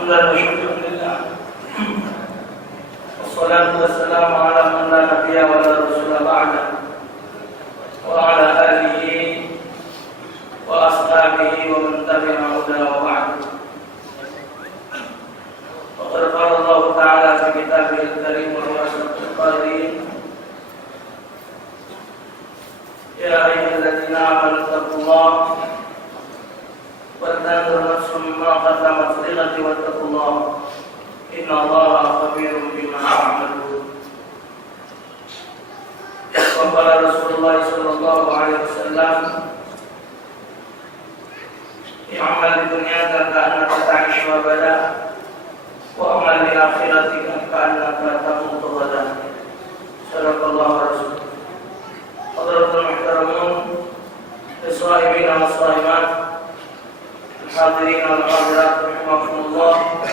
Alhamdulillah wa syukurillah. Wassalatu wassalamu ala man la nabiyya wa la rasula ba'da. Wa ala alihi wa ashabihi wa man tabi'a hudahu wa ba'd. Wa qad qala Allah ta'ala fi kitabihil karim wa huwa asdaqul qa'ilin. Ya ayyuhalladzina amanu taqullaha وَلْتَنْظُرْ نَفْسٌ مَّا قَدَّمَتْ لِغَدٍ وَاتَّقُوا اللَّهَ إِنَّ اللَّهَ خَبِيرٌ بِمَا تَعْمَلُونَ. وقال رسول الله صلى الله عليه وسلم اعمل لدنياك كأنك تعيش أبدا وأعمل لآخرتك كأنك تموت غدا. صدق الله ورسوله. حضرات المحترمون الصائمين والصائمات hadirin wal hadirat rahimakumullah.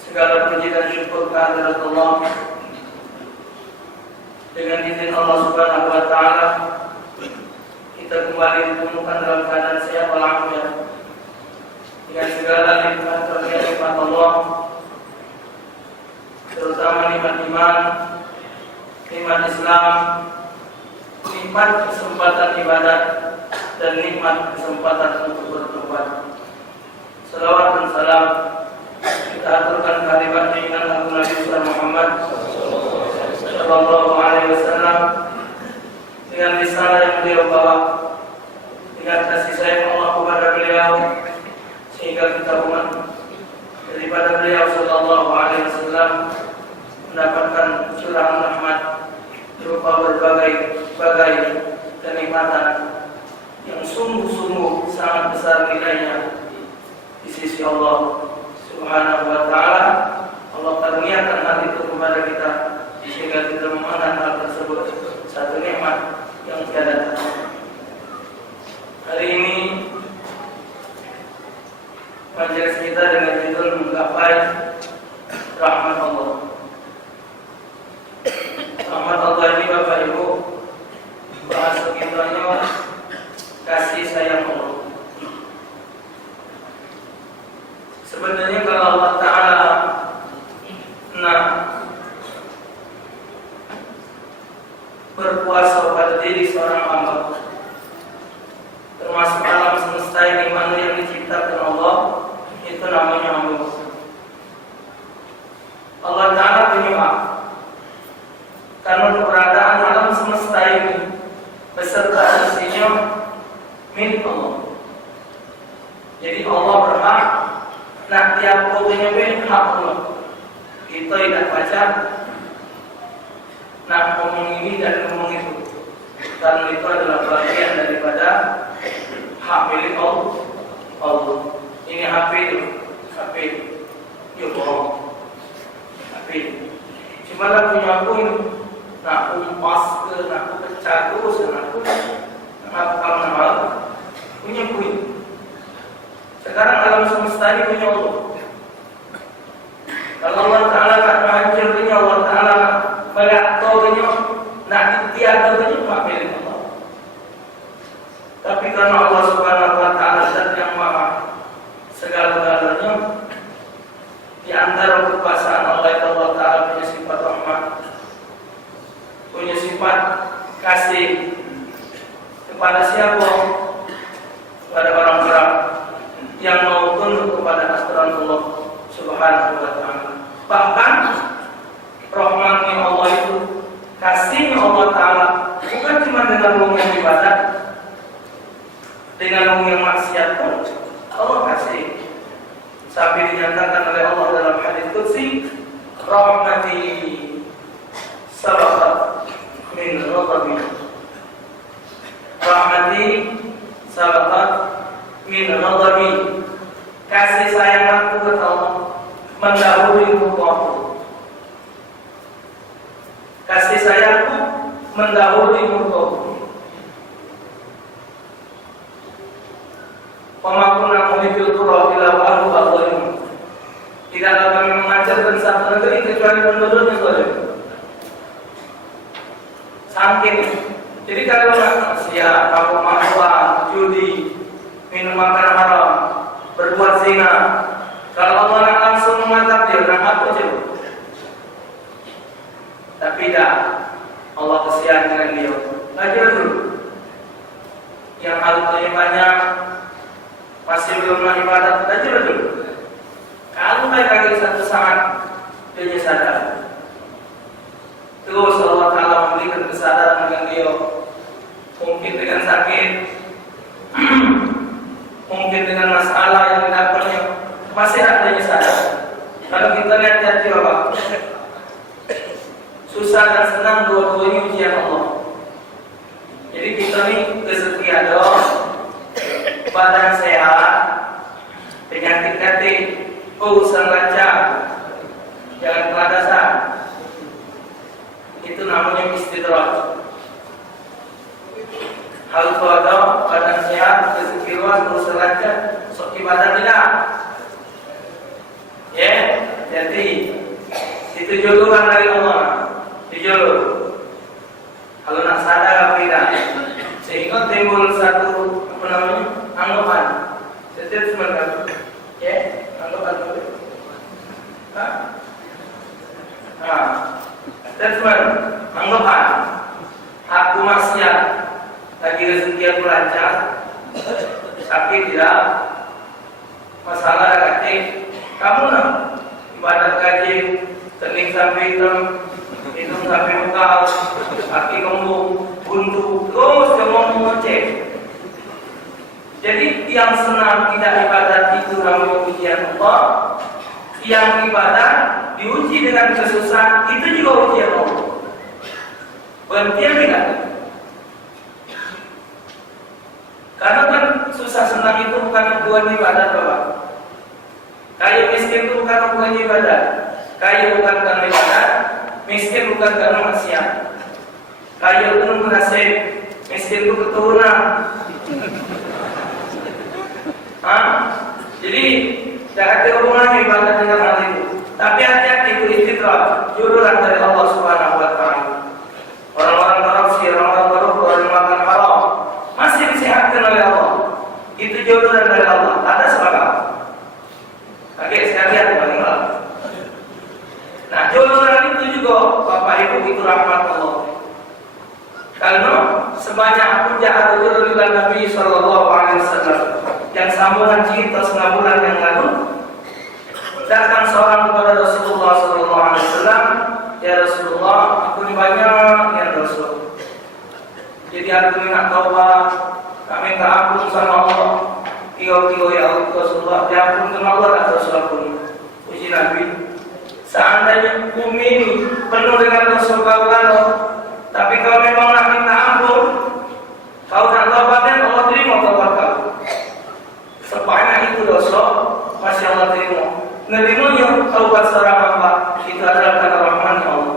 Segala puji dan syukur kehadirat Allah. Dengan izin Allah Subhanahu wa taala kita kembali ditemukan dalam keadaan sehat walafiat dengan segala nikmat karunia nikmat Allah, terutama nikmat iman, nikmat Islam, nikmat kesempatan ibadah dan nikmat kesempatan untuk bertobat. Salawat dan salam kita aturkan kehadiran dengan Abu Nabi Muhammad Sallallahu Alaihi Wasallam dengan risalah yang beliau bawa, dengan kasih sayang Allah kepada beliau, sehingga kita umat daripada beliau Sallallahu Alaihi Wasallam mendapatkan curahan rahmat berupa berbagai kenikmatan yang sungguh-sungguh sangat besar nilainya di sisi Allah Subhanahu wa taala. Allah karuniakan hal itu kepada kita sehingga kita memandang hal tersebut satu nikmat yang tiada tara. Hari ini majelis kita dengan judul menggapai rahmat Allah. Rahmat Allah ini Bapak Ibu, bahasa kitanya kasih sayang Allah. Sebenarnya kalau Allah Ta'ala berkuasa pada diri seorang hamba, termasuk alam semesta ini mana yang diciptakan Allah, itu namanya hamba. Allah Ta'ala penyembah karena keberadaan alam semesta ini beserta isinya milik Allah. Jadi Allah berhak nak tiap pokoknya milik hak Allah. Kita tidak baca nak ngomong ini dan ngomong itu, karena itu adalah bagian daripada hak milik Allah. Ini HP itu, yuk bohong. HP cuma lah punya aku ini, nak umpas ke, nak pecah terus, nak kalau nama punya kuih. Sekarang alam semesta ini punya Allah. Kalau Allah Ta'ala nak menghancurkannya, Allah Ta'ala melaktornya, nak ditiadakannya, tak milik Allah. Tapi karena Allah Subhanahu wa Ta'ala zat yang maha segala-galanya, di antara kekuasaan Allah Ta'ala punya sifat rahmat, punya sifat kasih kepada siapa? Kepada orang-orang yang mau tunduk kepada aturan Allah Subhanahu wa Ta'ala. Bahkan rahmatnya Allah itu, kasihnya Allah Ta'ala bukan cuma dengan orang yang ibadat, dengan orang yang maksiat pun Allah kasih. Sampai dinyatakan oleh Allah dalam hadis qudsi, rahmati sabaqat min ghadabi. Rahmati sabaqat min ghadabi. Kasih sayang aku kepada Allah mendahului murkaku. Kasih sayangku mendahului murkaku. Pemakunang muhibbil qura ila wa'ahu al-zalim. Tidaklah kami mengajarkan satu negeri kecuali penduduknya zalim. Saking. Jadi kalau manusia, mabuk-mabukan, judi, minum makan haram, berbuat zina, Kalau Allah nak langsung mematap dia, orang apa coba? Tapi dah, Allah kesian dengan dia. Belajar dulu. Yang hartanya banyak, masih belum ibadat, belajar dulu. Kalau baik lagi satu saat, dia sadar. Terus Allah Ta'ala memberikan kesadaran dengan dia. Mungkin dengan sakit, mungkin dengan masalah yang didapatnya, masih ada sadar. Kalau kita lihat hati Bapak, susah dan senang dua-duanya ujian Allah. Jadi kita ni rezeki ada, badan sehat, penyakit hati, urusan lancar, jangan keladasan. Itu namanya istidraj. Hal itu ada, badan sehat, rezeki luas, urusan lancar, sok ibadah tidak. Ya, jadi itu jodohan dari Allah. Dijodoh. Kalau nak sadar apa tidak, sehingga timbul satu apa namanya anggapan, statement kan, ya anggapan boleh, statement anggapan, aku maksiat, lagi rezeki aku lancar, tapi tidak masalah kaki, kamu nak ibadat kaji, tening sampai hitam. Hidung sampai muka, kaki kembung, buntu, terus kamu mengecek. Jadi yang senang tidak ibadat itu namanya ujian Allah. Yang ibadat diuji dengan kesusahan itu juga ujian Allah. Berhenti tidak? Karena kan susah senang itu bukan hubungan ibadat, Bapak. Kaya miskin itu bukan hubungan ibadat. Kaya bukan karena ibadat. Miskin bukan karena maksiat. Kaya itu menasib, miskin itu keturunan. Jadi tidak ada hubungan ibadat dengan hal itu. Tapi hati-hati itu istidraj, jodohan dari Allah Subhanahu Wa Taala. Orang-orang korupsi, orang-orang korupsi, orang makan haram masih disehatkan oleh Allah. Itu jodohan dari Allah. Ada sebab. Oke, sekalian bagaimana? Nah, jodohan itu juga Bapak Ibu itu rahmat Allah. Karena sebanyak aku jahat dari Nabi Sallallahu Alaihi Wasallam yang sambungan cerita setengah bulan yang lalu, datang seorang kepada Rasulullah Sallallahu Alaihi Wasallam, ya Rasulullah, aku ini banyak ya Rasul. Jadi aku ini nak taubat, tak minta ampun sama Allah. Kio ya Allah Rasulullah, diampunkan Allah atau Rasulullah pun. Puji Nabi. Seandainya bumi ini penuh dengan dosa kau, tapi kalau memang nak minta ampun, kau nak taubatkan Allah terima taubat kau. Sebanyak itu dosa, masih Allah terima. Nerimanya taubat seorang hamba itu adalah kata rahman Allah.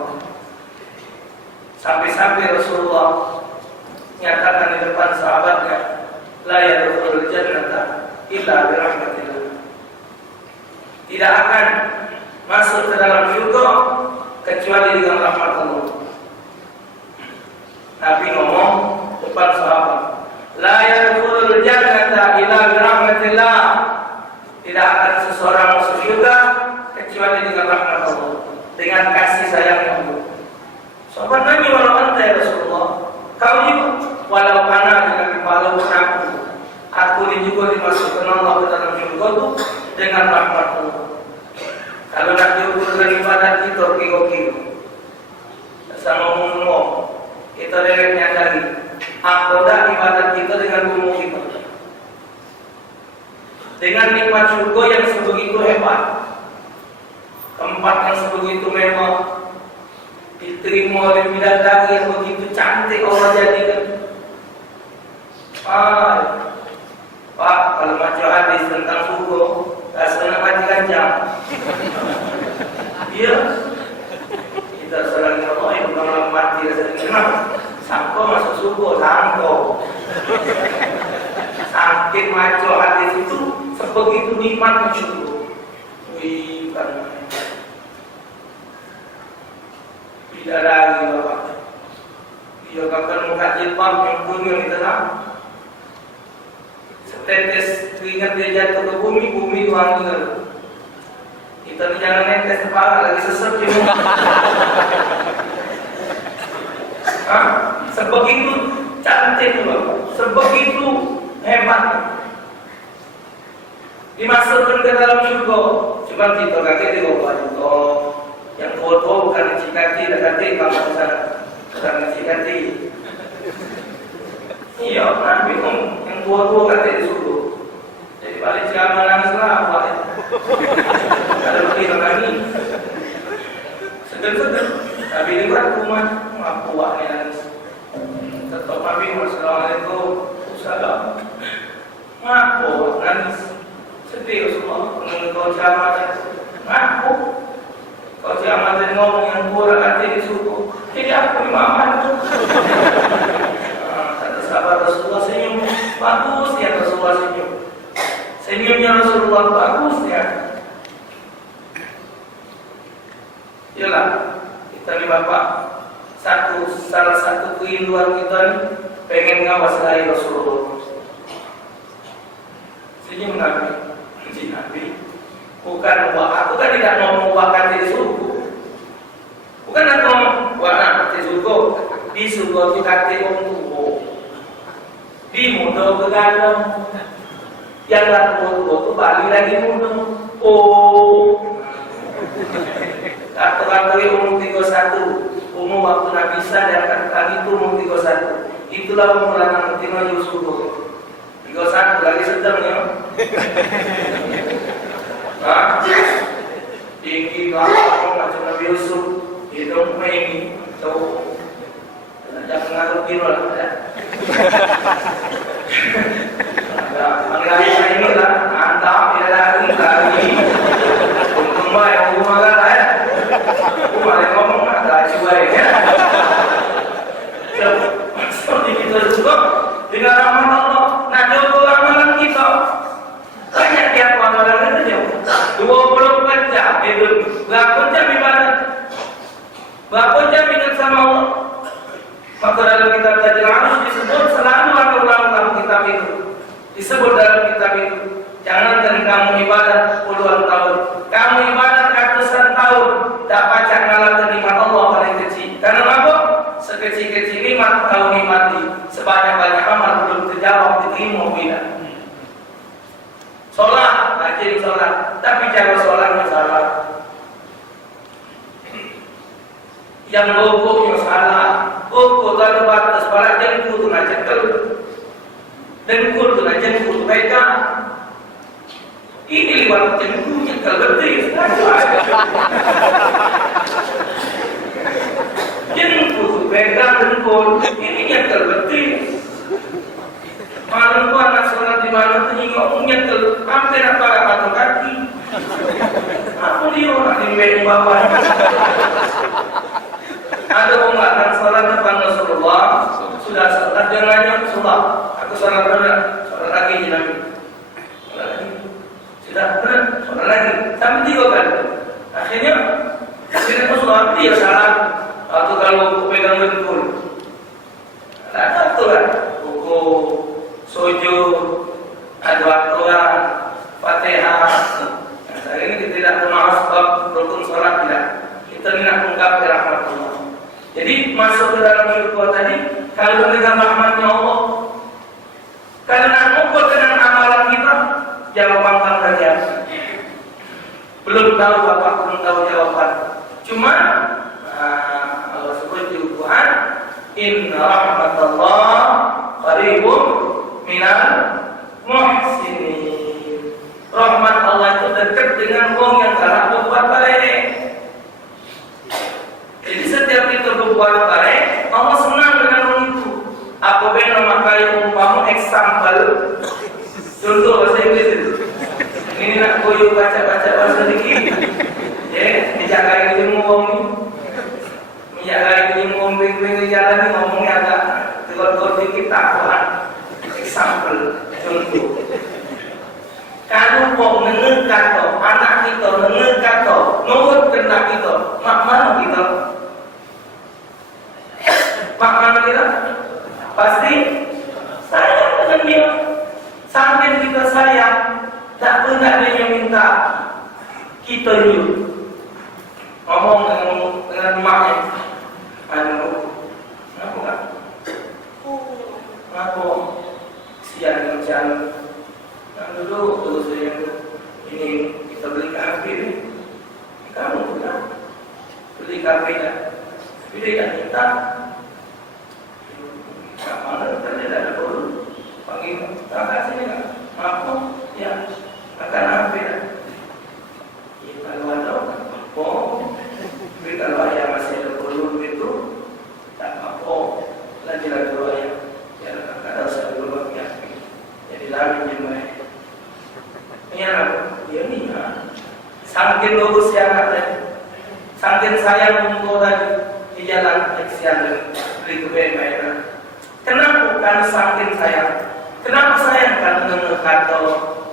Sampai-sampai Rasulullah nyatakan di depan sahabatnya, la yadkhulul jannata illa bi rahmatillah. Tidak akan masuk ke dalam surga kecuali dengan rahmat Allah. Nabi ngomong depan sahabat, la yadkhulul jannata illa bi rahmatillah. Tidak akan seseorang masuk surga kecuali dengan rahmat Allah, dengan kasih sayang Allah. Sahabat nanya, walau anta ya Rasulullah, kau juga walau ana dengan kepala aku ini juga dimasukkan Allah ke dalam surga itu dengan rahmat Allah. Kalau nak diukur dengan ibadat kita kilo-kilo sama umum kita derek nyadari akoda ibadat kita dengan umum kita dengan nikmat surga yang sebegitu hebat, tempat yang sebegitu mewah, diterima oleh bidadari yang begitu cantik Allah jadikan. Pak, kalau baca hadis tentang surga rasanya mati ganjang. Iya, kita selagi Allah yang bukan mati rasanya kenal. Sangko masuk surga, sangko. Sakit maco hadis itu sebegitu nikmat surga. Wih, kan. Tidak lagi Bapak. Dia akan muka jilbab yang punya di tengah. Setetes keringat dia jatuh ke bumi wangi. Kita nih jangan netes kepala lagi sesek gitu. Sebegitu cantik loh, sebegitu hebat. Dimasukkan ke dalam surga. Cuma kita kakek di bawah juga. Yang tua-tua bukan cikati, dekati kamu sana. Bukan cikati. Iya, Nabi yang tua-tua kakek di surga. Jadi balik siapa nangislah apa ya? Ada begitu kami. Sedang-sedang. Tapi ini berat rumah. Ngaku wahnya nangis. Tetap Nabi, Assalamualaikum. Salam. Ngaku nangis. Sedih Rasulullah, menurut kau ceramah ngaku. Kau ceramah dan ngomong yang kurang hati di suku. Jadi aku imaman. Kata sahabat Rasulullah senyum. Bagus ya Rasulullah senyum. Senyumnya Rasulullah bagus ya. Yalah, kita nih Bapak, salah satu keinginan kita nih, pengen ngawas lagi Rasulullah. Senyum Nabi. Nabi, bukan aku kan tidak mau mewakili di suku. Bukan aku mau di suku. Di suku itu hati untuk di muda ke dalam. Yang laku itu balik lagi muda. Oh, kata-kata umur 31, umur waktu Nabi sadarkan kali itu umur 31. Itulah umur anak Tino Yusuf. 31 lagi sedang ya. Tinggi kelapa macam Nabi Yusuf, hidung ini, jauh, jangan ngaruh kilo lah. Mengenai ini lah, mantap ya lagi kali. Untung yang rumah lah ya. Rumah yang ngomong ada cuai ya. Seperti kita juga dengan rahmat Allah. Nah, jauh amalan kita banyak tiap amalan itu jauh. 24 jam itu, berapa jam ibadah, berapa jam ingat sama Allah. Maka dalam kitab Tajil Arus disebut selalu ada ulang dalam kitab itu. Disebut dalam kitab itu, jangankan kamu ibadah puluhan tahun, kamu ibadah ratusan tahun, tak pacak ngalah nikmat Allah paling kecil. Karena apa? Sekecil-kecil nikmat kau nikmati, sebanyak-banyak amal belum terjawab diterima bila. Sholat, rajin sholat, tapi cara sholatnya salah. Yang rukuknya salah, rukuk kalau batas para jengku tu nak cekel, dengkul tu nak jengku tu mereka. Ini lewat jengku nyekel betis. Jengku tu mereka dengkul, ini nyekel betis. Malam tu anak sholat di mana tu nyingok nyetel hampir apa atau kaki. Aku dia nak dimben bawah. Ada orang akan sholat depan Rasulullah, sudah sholat jangan sholat. Aku sholat benar, sholat lagi je Nabi. Sholat lagi, sudah benar, sholat lagi. Sampai 3 kali. Akhirnya aku sholat dia salah. Atau kalau aku pegang betul, tak tahu lah. Aku sujud, ada aturan, Fatihah. Hari ini kita tidak menolak sebab rukun sholat tidak. Kita tidak mengungkap rahmat Allah. Jadi masuk ke dalam hidup tadi, kalau dengan rahmatnya Allah, kalau nak mengukur dengan amalan kita, jawaban saja. Belum tahu apa, belum tahu jawaban. Cuma Allah sebut di Al-Quran, Inna rahmatullah qaribun minal muhsinin. Rahmat Allah itu dekat dengan orang yang galak berbuat baik. Jadi setiap kita berbuat baik, Allah senang dengan orang itu. Apabila memakai umpamu example, contoh bahasa Inggris itu. Ini nak koyo baca-baca bahasa sedikit. Ya, dijaga ini ngomong. Dijaga ini ngomong jalan ini ngomongnya agak telur-telur dikit takuan. Example, contoh. Kalau kau menengkat kau, anak kita menengkat kau, nurut kehendak kita, mak mana kita? Mak mana kita? Pasti sayang dengan dia. Sampai kita sayang, tak pernah dia minta. Kita dulu ngomong dengan emaknya, kenapa kan? Kenapa siang dengan jalan? Dulu saya ini kita beli kafe ini, kamu kan beli kafe kan? Beli kan kita, mana kita ada dulu panggil kakak sini kan? Apa yang akan kafe kan? Kalau ada tapi kalau ayah masih ada perlu itu tak apa lagi kalau ayah ya kadang saya dulu ya jadi lagi jemaah ini apa dia ni saking bagus ya kata saking sayang untuk tadi di jalan eksian beli kebenaran kenapa bukan saking sayang kenapa sayang kan dengan kata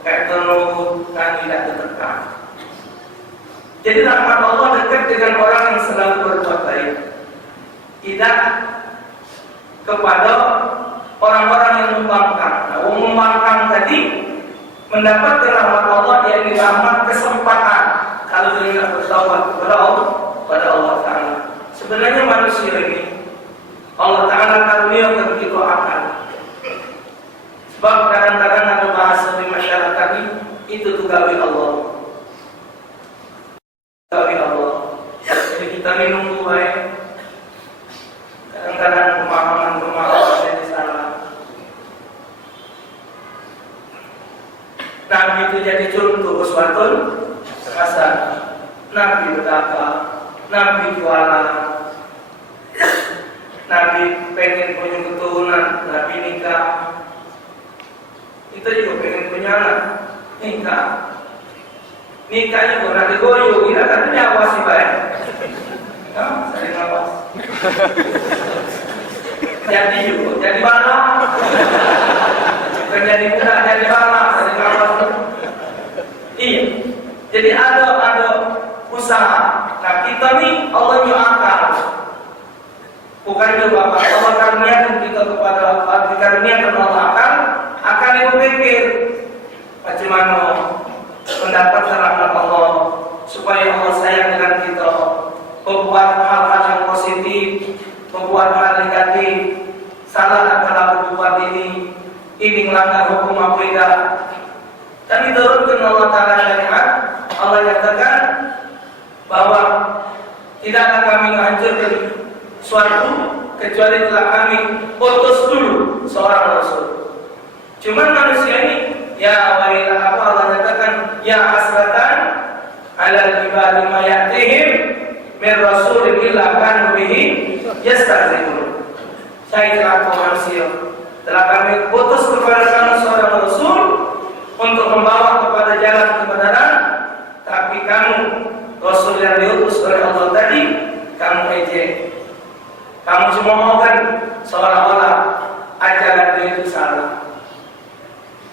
kayak terlalu kan tidak tertekan. Jadi rahmat Allah dekat dengan orang yang selalu berbuat baik. Tidak kepada orang-orang yang membangkang. Nah, membangkang tadi mendapatkan rahmat Allah yakni rahmat kesempatan kalau dia bertaubat kepada Allah Taala. Sebenarnya manusia ini Allah Taala karuniakan begitu akal. Sebab kadang-kadang ada bahasa di masyarakat ini itu tugawi Allah. Bagi Allah, jadi kita minum baik. Kadang-kadang pemahaman jadi salah. Nabi itu jadi contoh uswatun hasan. Nabi berkata, Nabi jualan, Nabi pengen punya keturunan, Nabi nikah. Kita juga pengen punya anak, nikah. Nikahnya pernah digoyong, kita katanya awas sih baik. Sering awas. Jadi juga, jadi balak. Bukan jadi muda, jadi balak, sering awas. Iya. Jadi ada usaha. Nah kita nih Allah nyuakal. Bukan juga Bapak. Allah karuniakan kita kepada dikaruniakan Allah akan ibu pikir macam mana mendapat rahmat Allah supaya Allah sayang dengan kita, membuat hal-hal yang positif, membuat hal negatif. Salah kalau berbuat ini melanggar hukum akidah. Dan diturunkan Allah Taala syariat. Allah nyatakan bahwa tidaklah kami menghancurkan suatu kecuali telah kami utus dulu seorang rasul. Cuman manusia ini ya wailah apa Allah nyatakan ya hasratan alal ibadi ma ya'tihim min rasulin illa kanu bihi yastahzi'un. Saya celaka manusia, telah kami putus kepada kamu seorang rasul untuk membawa kepada jalan kebenaran, tapi kamu rasul yang diutus oleh Allah tadi kamu ejek. Kamu cuma maukan seolah-olah ajaran itu salah.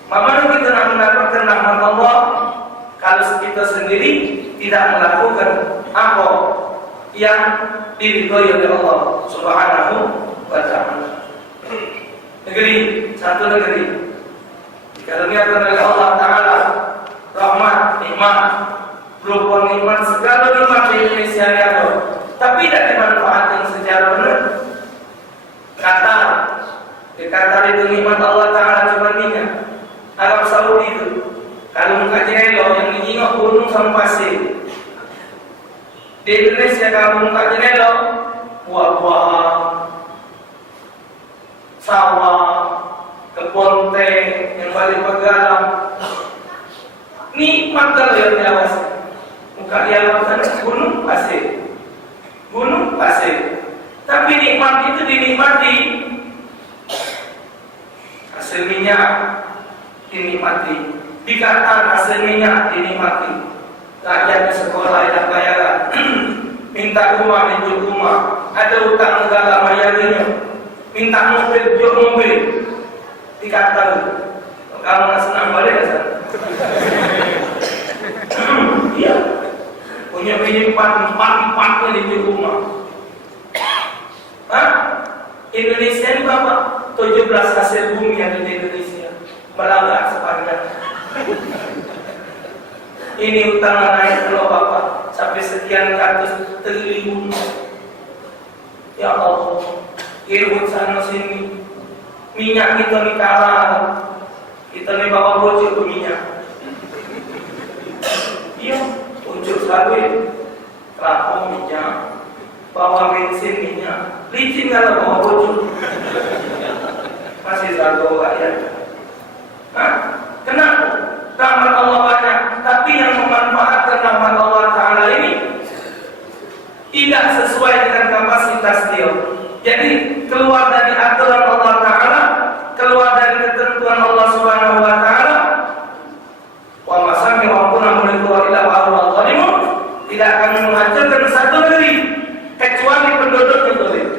Bagaimana kita nak mendapatkan rahmat Allah kalau kita sendiri tidak melakukan apa yang diridhoi oleh Allah Subhanahu wa Ta'ala. Satu negeri dikaruniakan oleh Allah Ta'ala rahmat, nikmat, berupa nikmat segala nikmat di Indonesia ini ada, tapi tidak dimanfaatkan secara benar. Qatar itu nikmat Allah Ta'ala cuma minyak. Arab Saudi itu kalau muka jenelo yang dijingok gunung sama pasir. Di Indonesia kalau muka jenelo buah-buahan, sawah, kebun teh yang paling bergalam. Nikmat kalau yang diawasi. Muka diawasi gunung pasir. Tapi nikmat itu dinikmati. Hasil minyak dinikmati, di Qatar hasil minyak dinikmati. Rakyat di sekolah ada bayaran, minta rumah dijual rumah, ada utang negara bayarnya, minta mobil jual mobil di Qatar. Kamu nak senang balik ke sana? Iya, punya bini empat dijual rumah. Indonesia ini berapa? 17 hasil bumi yang ada di Indonesia. Melanggar sepanjang. ini utang naik kalau Bapak sampai sekian ratus triliun. Ya Allah, irut sana sini, minyak kita nih kalah, kita nih bawa bocor ke minyak. Iya, unsur sawit, kelapa minyak, bawa bensin minyak, licin kalau bawa bocor. Masih ragu rakyat. Hah? Kenapa? Rahmat Allah banyak, tapi yang memanfaatkan rahmat Allah Ta'ala ini tidak sesuai dengan kapasitas dia. Jadi keluar dari aturan Allah Ta'ala, keluar dari ketentuan Allah Subhanahu Wa Ta'ala. Wa masami wa kunna mulku illa wa Allah zalimun, tidak akan menghancurkan satu negeri kecuali penduduknya zalim.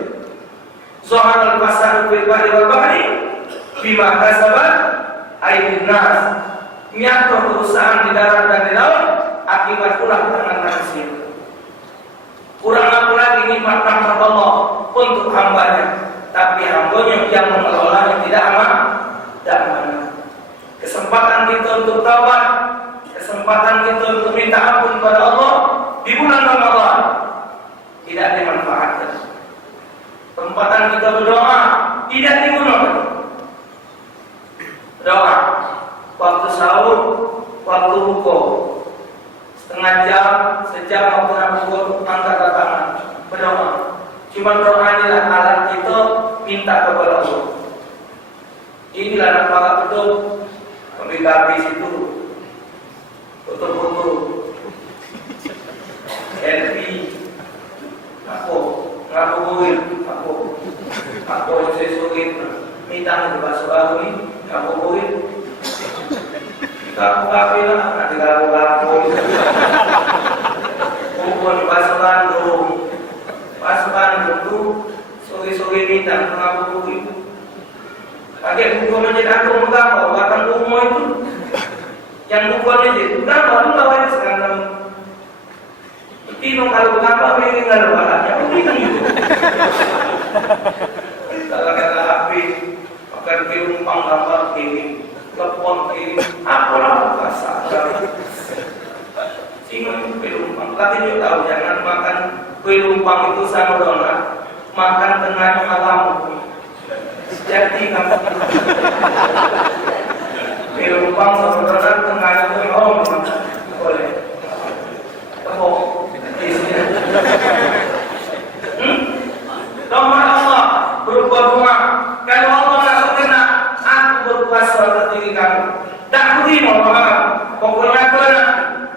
Zohar al-fasad fil bahri wal bahri bima kasabat aydin nas. Nyata perusahaan di darat dan di laut akibat ulah tangan manusia. Kurang apa lagi nikmat rahmat Allah untuk hambanya, tapi hambanya yang mengelolanya tidak aman dan amanah. Kesempatan kita untuk taubat, kesempatan kita untuk minta ampun kepada Allah di bulan Ramadan tidak dimanfaatkan. Kesempatan kita berdoa tidak digunakan. Doa waktu sahur, waktu buka, setengah jam, sejam waktu buka, angkat tangan, berdoa. Cuma doa inilah alat kita minta kepada Allah. Inilah nama betul pembeli habis itu, foto-foto, selfie, ngabuburit, aku sesulit, minta bahasa ini, ngabuburit. Kamu lah, nanti kamu bukan bahasa Bandung tuh, sore-sore minta ngabuburit. Pakai buku masjid aku mengapa, bahkan buku itu, yang buku masjid, kenapa lu lawan sekarang? Tino kalau kenapa ini nggak lebarannya, begini itu. Kalau kata api, makan kirumpang gambar ini. Telepon ini, apalah kasar. Singa pelumpang. Tapi juga tahu jangan makan pelumpang itu sama donat. Makan tengah malam. Jadi kamu pelumpang sama donat tengah itu boleh. Tepuk. Rahmat Allah berubah rumah. Kalau Allah nak berkenan, aku berpuasa tertinggi kamu. Tak terima maaf. Pokoknya aku nak.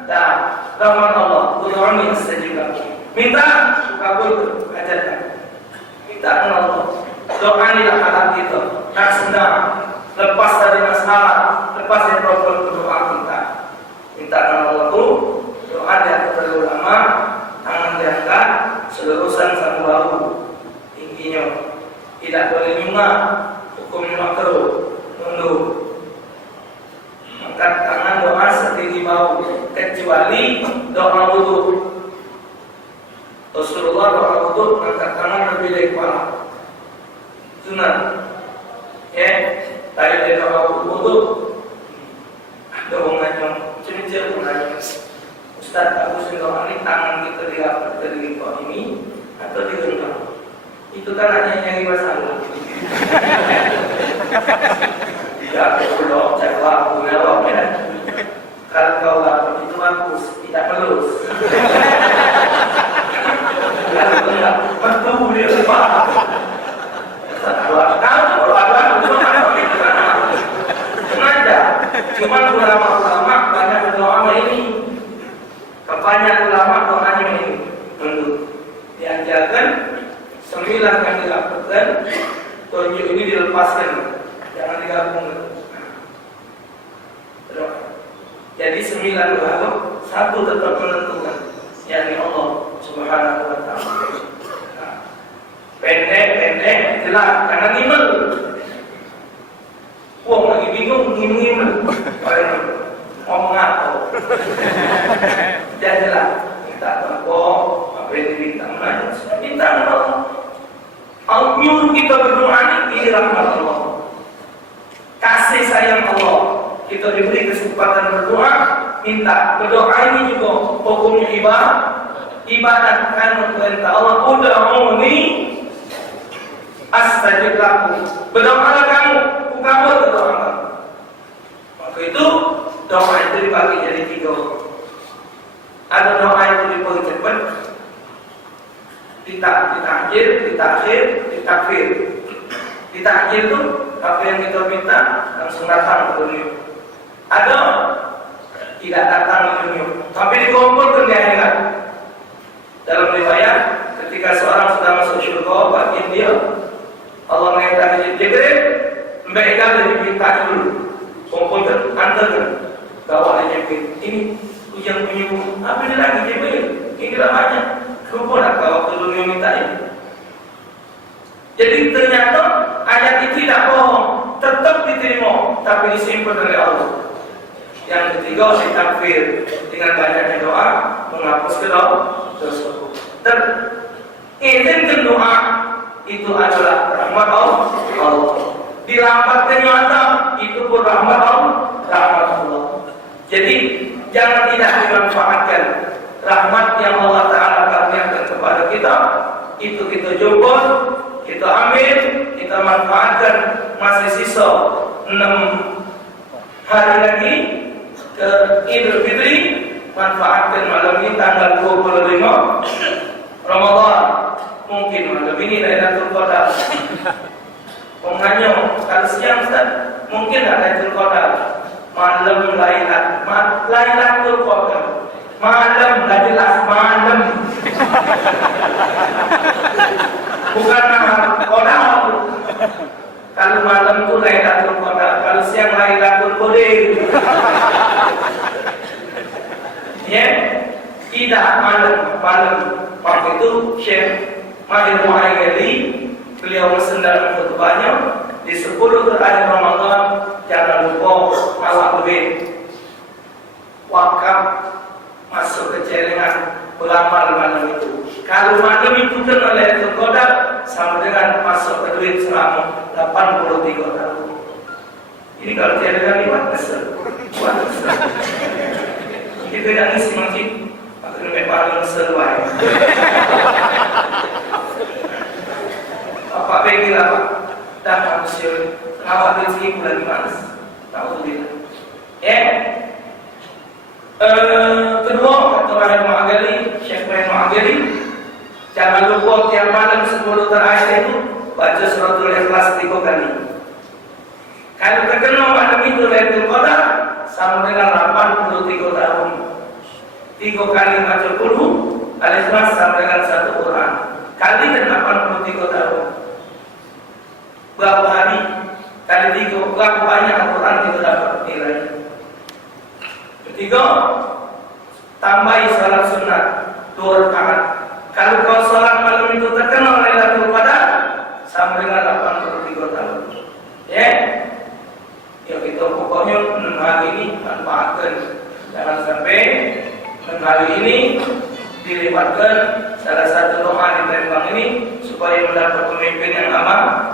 Tak. Rahmat Allah. Berdoa sejika. Minta kabul ajarkan. Minta kepada Allah. Doa inilah alat kita. Tak senang. Lepas dari masalah, lepas dari problem berdoa kita. Minta kepada Allah tu. Doa dia kepada ulama. Tangan diangkat. Selurusan satu bahu. Tingginya. Tidak boleh nyunga, hukumnya makruh, mundur. Angkat tangan doa setinggi bau, kecuali doa wudu. Rasulullah doa wudu angkat tangan lebih dari kepala. Sunnah. Ya, tadi dia doa wudu. Ada orang ngajong, cemicir pun ngajong. Ustaz, aku doa ini tangan kita dilapat dari kepala ini atau digenggam. Itu kan hanya nyari masalah. Tidak perlu jawab, jawab ya. Kalau kau lapar itu bagus, tidak melus. Kalau tidak, betul dia lupa. Kalau ada, sengaja. Cuma ulama-ulama banyak berdoa ini. Kebanyakan ulama doanya ini. Diajarkan. Sembilan yang dilakukan, tunjuk ini dilepaskan, jangan digabung. Jadi 9 lalu, satu tetap menentukan, yakni Allah Subhanahu Wa Taala. Pendek, jelas, jangan ngimel. Wong lagi bingung, ngimel. Ngomong apa? Jangan jelas, minta apa yang diminta, minta Allah. Allah nyuruh kita berdoa ini rahmat Allah, kasih sayang Allah. Kita diberi kesempatan berdoa, minta. Berdoa ini juga hukumnya ibadat kan perintah Allah. Ud'uni astajib lakum. Berdoalah kamu, aku kabul doa kamu. Maka itu doa itu dibagi jadi 3. Ada doa itu dipercepat, ditakjil, ditakhir, ditakfir. Ditakjil itu apa yang kita minta langsung datang ke dunia. Ada tidak datang ke dunia, tapi dikumpulkan di akhirat. Dalam riwayat, ketika seorang sudah masuk syurga, bagian dia Allah mengatakan Jibril, mereka diminta dulu, kumpulkan, antarkan, bawa Jibril. Ini yang punya apa ini lagi Jibril? Ini dah banyak. Kumpul nak bawa ke dunia minta ini. Jadi ternyata ayat itu tidak bohong, tetap diterima, tapi disimpan oleh Allah. Yang ketiga, ditakfir dengan banyaknya doa, menghapus dosa. Izinkan doa itu adalah rahmat Allah. Dilambatkannya azab itu pun rahmat Allah. Jadi jangan tidak dimanfaatkan rahmat yang Allah Ta'ala karuniakan kepada kita. Itu kita jumpa, kita ambil, kita manfaatkan. Masih sisa 6 hari lagi ke Idul Fitri. Manfaatkan malam ini tanggal 25 Ramadan. Mungkin malam ini Lailatul Qadar. Penganyo kalau siang Ustaz, mungkin Lailatul Qadar. Malam Lailatul Qadar. Malam dah jelas malam. Bukan Qadar. Kalau malam tu Lailatul Qadar, kalau siang Lailatul Qadar. Ya, tidak malam. Waktu itu Syekh Mahir Muhayyadi beliau pesan dalam khutbahnya di 10 terakhir Ramadan, jangan lupa awak lebih wakaf masuk ke celengan beramal malam itu. Kalau malam itu kena Lailatul Qadar sama dengan masuk ke duit selama 83 tahun. Ini kalau celengan ini buat kesel. Kita dah ngisi masjid, aku nak paling seluai. Apa begini lah Pak? Dah manusia, awak rezeki bulan malas. Tahu dia. Kedua kata Rahim Ma'agali, Syekh Rahim Ma'agali, jangan lupa tiap malam 10 terakhir itu baca suratul Ikhlas 3 kali. Kalau terkena malam itu Lailatul Qadar sama dengan 83 tahun. 3 kali baca Qul Al-Ikhlas sama dengan 1 Quran. Kali dan 83 tahun. Berapa hari? Kali 3, berapa banyak Al-Quran kita dapat nilai. Ketiga, tambahi salat sunat 2 rakaat. Kalau kau salat malam itu terkena Lailatul Qadar sama dengan 83 tahun. Ya kita pokoknya 6 hari ini manfaatkan. Jangan sampai 6 hari ini dilewatkan. Salah satu doa di Palembang ini supaya mendapat pemimpin yang amanah.